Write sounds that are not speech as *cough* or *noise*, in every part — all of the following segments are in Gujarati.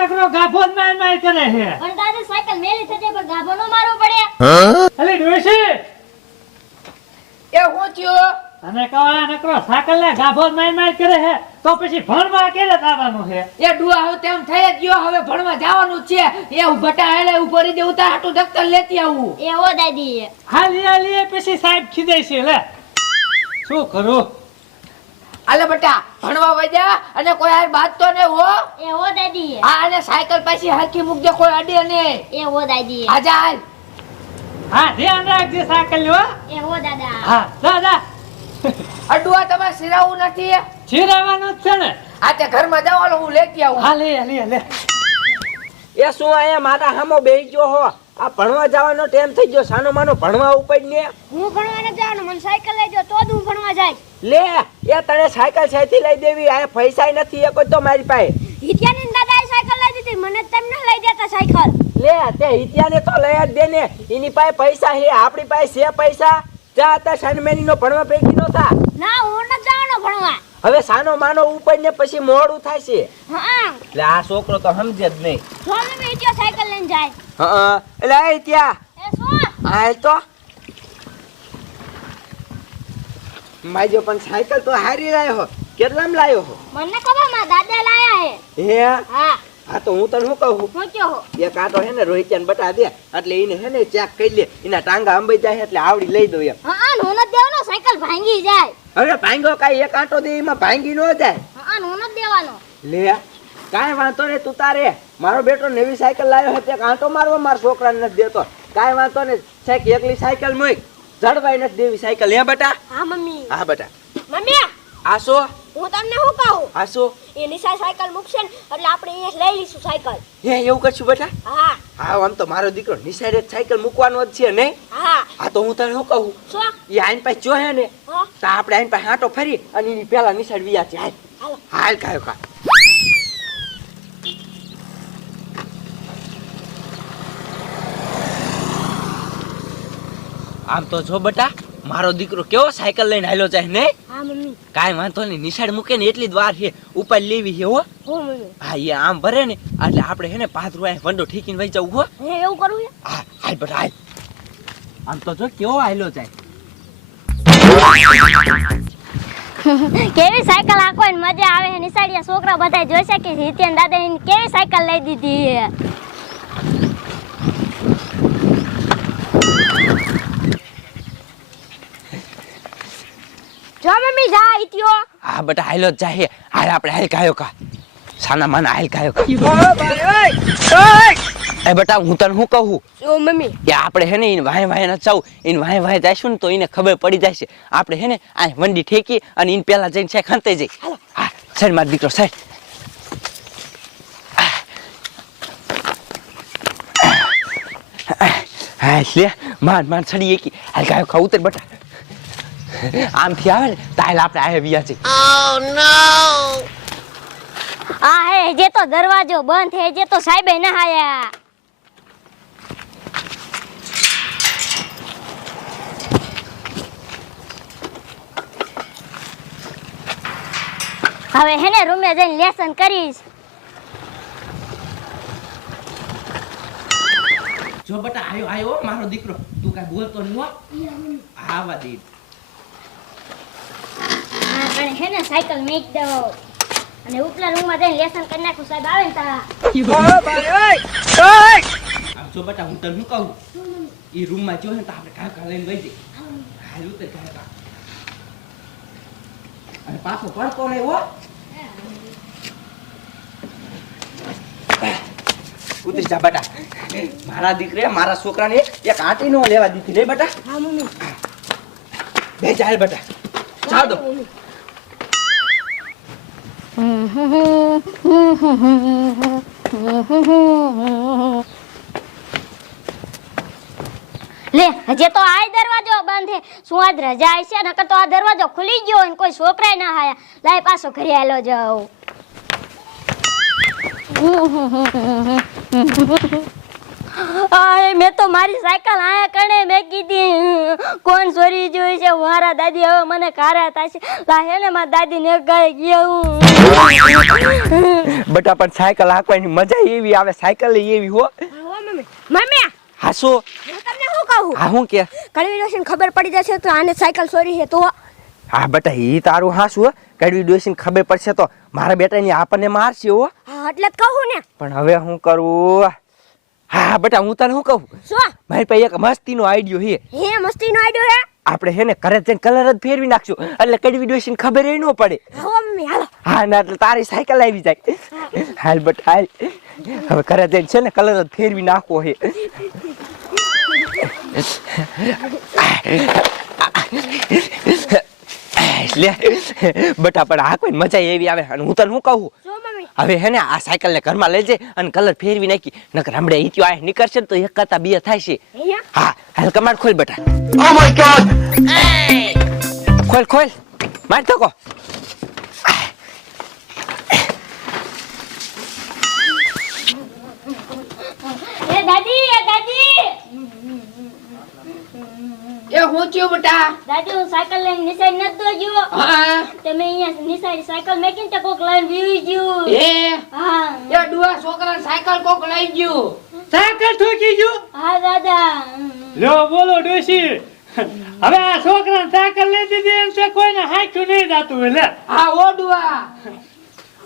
નકરો ગાભો જ માર માર કરે છે. પણ દાદા સાયકલ મેલી થતી પણ ગાભો નો મારવો પડે. અલે ડોશી! એ હું થયો? અને કહો આ નકરો સાયકલ ને ગાભો જ માર માર કરે છે. તો પછી ભણવા કેરે જવાનું છે? એ ડુઆ હવે તેમ થઈ જ ગયો હવે ભણવા જવાનું છે. એ બટા હેલે ઉપર દે ઉતાર હાટુ દફતર લેતી આવું. એ હો દાદી હા લીએ લીએ પછી સાહેબ ખીદે છે લે. શું કરું? આલે બટા ભણવા વજા અને કોઈ હાર બાજતો ને હો. એ હો દાદી હા અને સાયકલ પાછી હરખી મૂક દે કોઈ અડે ને એ હો દાદી આજા હાલ. હા ધ્યાન રાખજે સાયકલ હો. એ હો દાદા. હા દાદા અડુઆ તમારે સિરાવું નથી. સિરાવાનું જ છે ને. આ તે ઘરમાં જવાનું હું લેતી આવું. હા લે લે લે. એ શું આયા મારા હામો બેહી ગયો હો? આ ભણવા જવાનો ટાઈમ થઈ ગયો સાનો માનો ભણવા ઉપર ને હું ભણવા નથી જવાનું મને સાયકલ લઈ દો તો જ હું ભણવા જાય. લે એ તને સાયકલ સાયથી લઈ દેવી આ પૈસા નથી એક તો મારી પાસે. હિત્યાની દાદાએ સાયકલ લઈ દીધી મને તમને લઈ દેતા સાયકલ. લે તે હિત્યાને તો લઈ જ દે ને એની પાસે પૈસા હે આપણી પાસે છે પૈસા. જા હતા શનમેની નો ભણવા પૈકી નો થા. ના હું ન જવાનો ભણવા. હવે સાનો માનો ઉપર ને પછી મોડું થાય છે. હા. એટલે આ છોકરો તો સમજે જ નહીં. જો સાયકલ લઈને જાય. હા એટલે આ ત્યાં. એ શું? તો. માજો પણ સાયકલ તો હારી લાયો હો. કેટલામ લાયો હો? મને ખબરમાં દાદા લાયા હે. હે? હા. હા તો હું તને શું કહું? હું કહો હો? એક હે ને રોહિત્યાને બટા દે એટલે એને હે ને ચેક કરી લે. એના ટાંગા અંબાઈ જાય એટલે આવડી લઈ દઉં એમ. હા હું ન દેવાનો સાયકલ ભાંગી જાય. હવે ભાંગો કઈ એક આંટો દે એમાં ભાંગી ન જાય. હા હું ન દેવાનો. લે. કાંઈ વાંધો નહીં તું તારે. મારો બેટો નવી સાયકલ લાવ્યો હતો કાંટો મારવા મારા છોકરાને નથી દેતો. કાંઈ વાંધો નહીં સાહેબ એકલી સાયકલ મૂક. જળવાઈ નથી દેવી સાયકલ. હે બટા? હા મમ્મી. હા બેટા. મમ્મી! આસો હું તમને શું કહું? આસો એ નિશા સાયકલ મૂકશે ને એટલે આપણે અહીંયા લઈ લઈશું સાયકલ. હે એવું કરશું બેટા? હા. હા આમ તો મારો દીકરો નિશાળે જ સાયકલ મૂકવાનો જ છે નહીં હા. હા તો હું તને શું કહું? શું? એ આઈન પાસે જો હે ને તો આપણે આઈન પાસે આંટો ફરી અને એની પેલા નિશાળ વિયા છે. હાલ. હાલો. હાલ કાયો આમ તો જો બટા મારો દીકરો કેવો સાયકલ લઈને હાલ્યો જાય ને? હા મમ્મી. કાંઈ વાંધો નહીં નિશાળ મૂકે ને એટલી જ વાર છે. ઉપર લેવી છે હો. એ આમ ભરે ને એટલે આપણે હે ને પાંચ રૂપિયા વંડો ઠીકીને વહી જવું હો. હે એવું કરવું હા હાલ બટા હાલ. આમ તો જો કેવો હાલ્યો જાય. *laughs* કેવી સાયકલ આખો મજા આવે છે? નિશાળિયા છોકરા બધા જોશે કે હિત્યાન દાદા એને કેવી સાયકલ લઈ દીધી છે જો મમ્મી જા હિત્યો હા બટા હાલ્યો જ જાય હાલ આપણે હાલ કાયો કા. સાના માના હાલ કાયો કા. એ બટા હું તને શું કહું? ઓ મમ્મી. કે આપણે હે ને ઇન વાય વાય ન ચાવ ઇન વાય વાય જાશું ને તો એને ખબર પડી જશે આપણે હે ને આ વંડી ઠેકી અને ઇન પેલા જઈને છે ખંતે જઈ હા સાઈડ માર દીકરો સાઈડ. હા લે માન માન છડી એકી. હાલ કાયો ખા ઉતર બટા. આમથી આવે ને તાલ આપણે આયા વિયા નો આ હે જે તો દરવાજો બંધ હે જે તો સાહેબે ના આયા હવે હેને રૂમે જઈને લેસન કરીશ. જો બટા આયો આયો મારો દીકરો. તું કાંઈ બોલતો નહીં હો. આવા દે અને હેને સાયકલ મેક દો અને ઉપલા રૂમમાં જઈને લેસન કરી નાખું સાહેબ આવે ને જો બટા હું તને શું કહું? એ રૂમમાં જો ને તો આપણે કાં કાં લઈને વહી જઈએ. હાલ ઉતર કાં કાં અને પાછો પડતો હો. ઉતરી જા બટા. મારા દીકરે મારા છોકરાને એક આંટી નો લેવા દીધી. લે બટા. હા મમ્મી. બે ચાલ બેટા. દો. લે, હજે તો આ દરવાજો બંધ શું આજ રજા આવી છે? નકર તો આ દરવાજો ખુલી ગયો અને કોઈ છોકરાય ના આયા લાય, પાછો ઘરે આલો જાવ આ મેં તો મારી સાયકલ આયા કણે મેં કીધી કોણ ચોરી જોઈ છે? મારા દાદી હવે મને કારા થાય લા હે ને મારા દાદી ને ગાય ગયું બટા પણ સાયકલ હાંકવાની મજા એવી આવે સાયકલ એવી હો. મમ્મી. મમ્મી હા શું? હું તમને શું કહું? હા હું કે? કડવી ડોશીને ખબર પડી જશે તો આને સાયકલ ચોરી છે તો હા. બટા ઈ તારું હા શું કડવી ડોસીને ખબર પડશે તો. મારા બેટાની આપણને મારશે હો. હા એટલે જ કહું ને. પણ હવે હું કરું? હા બટા હું તને શું કહું? શું? મારી પાસે એક મસ્તીનો આઈડિયો હે હે મસ્તીનો આઈડિયો હે? આપણે હે ને ઘરે જઈને કલર જ ફેરવી નાખશું. એટલે કડવી ડોસીને ખબર ન પડે. હો મમ્મી હાલો. હા ના એટલે તારી સાયકલ આવી જાય. હાલ બટ હાલ. હવે ઘરે જઈને છે ને કલર જ ફેરવી નાખવો હે લે બટા પણ આ કોઈ મજા એવી આવે? અને હું તને શું કહું? હવે હે ને આ સાયકલ ને ઘરમાં લઈ જાય અને કલર ફેરવી નાખી. નકર હમણે ઈત્યો આ નીકળશે ને તો એક કરતા બે થાય છે. હા હાલ કમાડ ખોલ બેટા. ખોલ ખોલ. માર તો કો એ દાદી એ દાદી એ હું થયું બેટા. દાદી હું સાયકલ લઈને નિસાઈ નતો ગયો હા. તમે અહીંયા નિસાઈ સાયકલ મેકીને તો કોક લઈને વીવી ગયું એ હા. એ ડુઆ છોકરા સાયકલ કોક લઈ ગયું. સાયકલ ઠોકી ગયું? હા દાદા. લ્યો બોલો ડોશી. હવે આ છોકરાને સાયકલ લઈ દીધી એમ છે કોઈને હાખ્યું નહીં જાતું એટલે હા ઓ ડુઆ.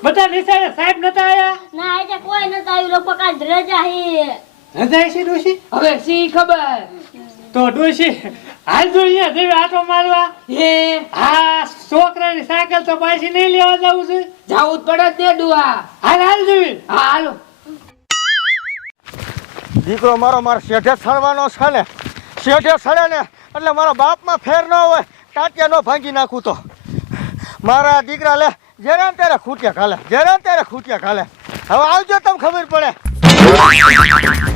બધા નિસાઈ સાહેબ નતા આયા? ના આજે કોઈ નતા આવ્યું. લોકો કાલ રજા હે. રજા છે ડોશી? હવે સી ખબર? તો ડોશી હાલ જોઈએ અહીંયા જઈ આટો મારવા. હે? આ છોકરાની સાયકલ તો પાછી નહીં લેવા જવું છે. જવું જ પડે તે ને ડુઆ હાલ હાલ જોઈ હા હાલો. દીકરો મારો મારો શેઠે સડવાનો છે ને. શેઠે સડે ને એટલે મારા બાપમાં ફેર ન હોય ટાટિયા ન ભાંગી નાખું તો. મારા દીકરા લે જેરા ને ત્યારે ખૂટ્યા ખાલે જેરા ને ત્યારે ખૂટ્યા ખાલે હવે આવજો તમને ખબર પડે.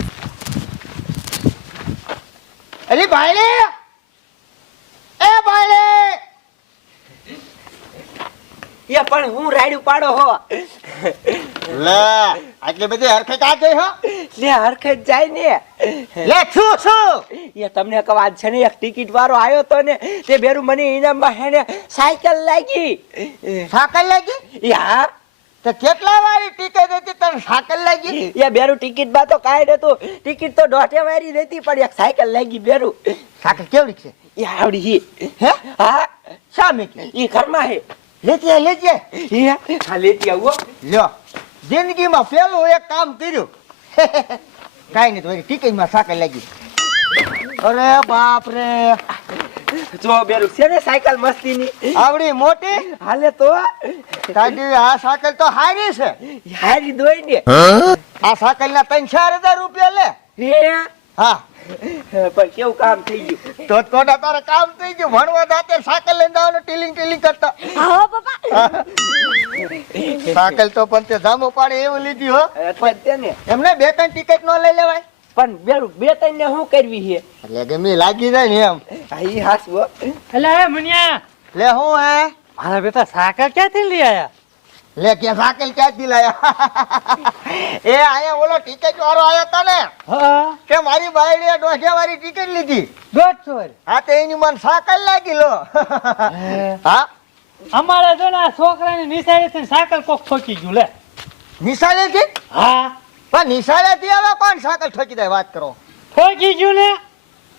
અરે ભાઈલે એ ભાઈલે એ પણ હું રાડ્યું પાડો હો. લે આટલી બધી હરખે કા ગઈ હો? લે હરખે જાય ને. લે છું છું. એ તમને એક વાત છે ને એક ટિકિટ વાળો આવ્યો તો ને તે બેરું મને ઇનામમાં હે સાયકલ લાગી. સાયકલ લાગી? હા તો કેટલા વાળી ટિકિટ હતી તને સાકલ લાગી? એ બેરું ટિકિટ બા તો કાંઈ નતું ટિકિટ તો દોઢે વાળી દેતી પણ એક સાયકલ લાગી બેરું. સાયકલ કેવડી છે? એ આવડી હી. હે? હા. સામે કે એ ઘરમાં હે. લેજે લેજે એ હા લેતી આવો લ્યો. જિંદગીમાં પહેલું એક કામ કર્યું. *laughs* કાંઈ નહીં તો ટિકિટમાં સાકલ લાગી. અરે બાપ રે જો બેરું છે ને સાયકલ મસ્તીની? આવડી મોટી? હાલે તો. તારી આ સાયકલ તો હારી છે. હારી દોઈ ને આ સાયકલ ના ત્રણ ચાર હજાર રૂપિયા લે. હે? હા. પણ કેવું કામ થઈ ગયું? તો કોટા તારે કામ થઈ ગયું? ભણવા દાતે સાયકલ લઈને જવાનું ટીલિંગ ટીલિંગ કરતા. હા પપ્પા. સાકલ તો પણ તે જામો પાડે એવું લીધી હો. પણ તેને એમને બે ત્રણ ટિકિટ નો લઈ લેવાય. પણ બેરું બે ત્રણ ને શું કરવી છે? એટલે ગમે લાગી જાય ને એમ. આઈ હાસવો એટલે હે મુનિયા લે હું હે? મારા બેટા સાકર ક્યાંથી લઈ આયા? લે કે સાકલ ક્યાંથી લાયા? એ અહીંયા ઓલો ટિકિટ વાળો આવ્યો તો ને કે મારી બાયડીએ દોઢે વાળી ટિકિટ લીધી. દોઢસો હા તે એની મન સાકલ લાગી લો. હા. અમારે જો ને આ છોકરાની નિશાળે થી સાકર કોક ઠોકી ગયું લે. નિશાળે થી હા. પણ નિશાળે થી હવે કોણ સાકલ ઠોકી દે વાત કરો. ઠોકી ગયું ને?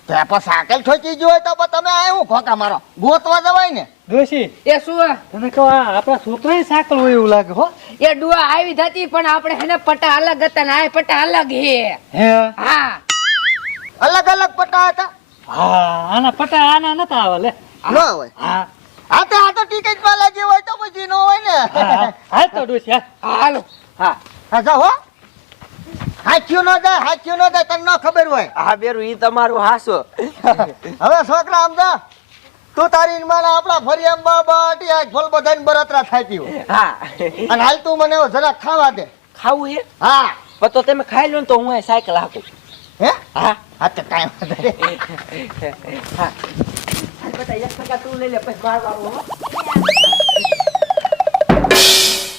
તે પણ સાકલ ઠોકી ગયું હોય તો પણ તમે આવ્યું ખોકા મારો. ગોતવા જવાય ને. ડોશી એ શું તને કહો આ આપણા છોકરાની સાકલ હોય એવું લાગે હો. એ ડુઆ આવી થતી પણ આપણે હેને પટ્ટા અલગ હતા ને આ પટ્ટા અલગ હે. હે? હા. અલગ અલગ પટ્ટા હતા? હા આના પટા આના નતા આવે લે. ન આવે હા. આ તો આ તો ટિકિટ પાલા જે હોય તો પછી નો હોય ને. હા, તો ડોશી હા, હાલો. હા હા જાઓ હો. હાચ્યું ન જાય હાચ્યું ન જાય તને ન ખબર હોય. હા બેરું ઈ તમારું હાસો. *laughs* હવે છોકરા આમ જા. તું તારી માના આપણા ફરી એમ બાટી આ ફલ બધાને બરતરા થાતી હોય. હા. અને હાલ તું મને જરા ખાવા દે. ખાવું હે? હા. પણ તો તમે ખાઈ લો ને તો હું અહીં સાયકલ હાકું. હે? હા. હા તો કાંઈ વાંધો નહીં. *laughs* હા. બતા એક ટકા તું લઈ લે પછી મારવા.